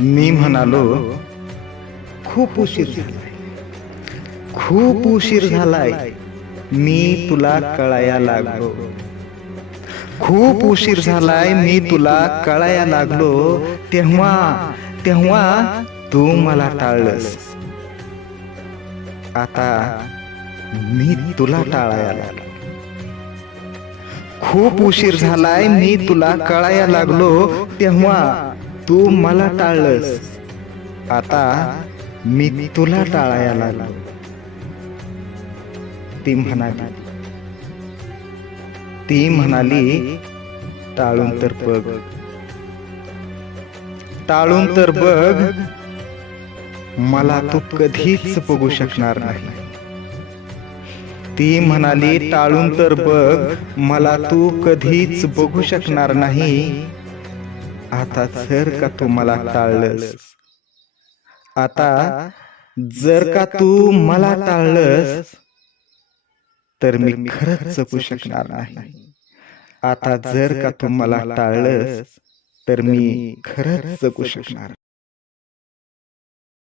मी म्हणालो खूप उशीर झालाय. खूप उशीर झालाय. मी तुला कळाया लागलो. खूप उशीर झालाय. मी तुला कळाया लागलो. तेव्हा तेव्हा तू मला टाळलंस. आता मी तुला टाळाया लागलो. खूप उशीर झालाय. मी तुला कळाया लागलो. तेव्हा तू मला टाळलंस. आता मी तुला टाळायला लागलो. ती म्हणाली ती म्हणाली टाळून तर बघ. टाळून तर बघ मला तू कधीच बघू शकणार नाही. ती म्हणाली टाळून तर बघ मला तू कधीच बघू शकणार नाही. आता जर का तू मला टाळलंस? आता जर का तू मला टाळलंस तर मी खरंच जगू शकणार नाही. आता जर का तू मला टाळलंस तर मी खरंच जगू शकणार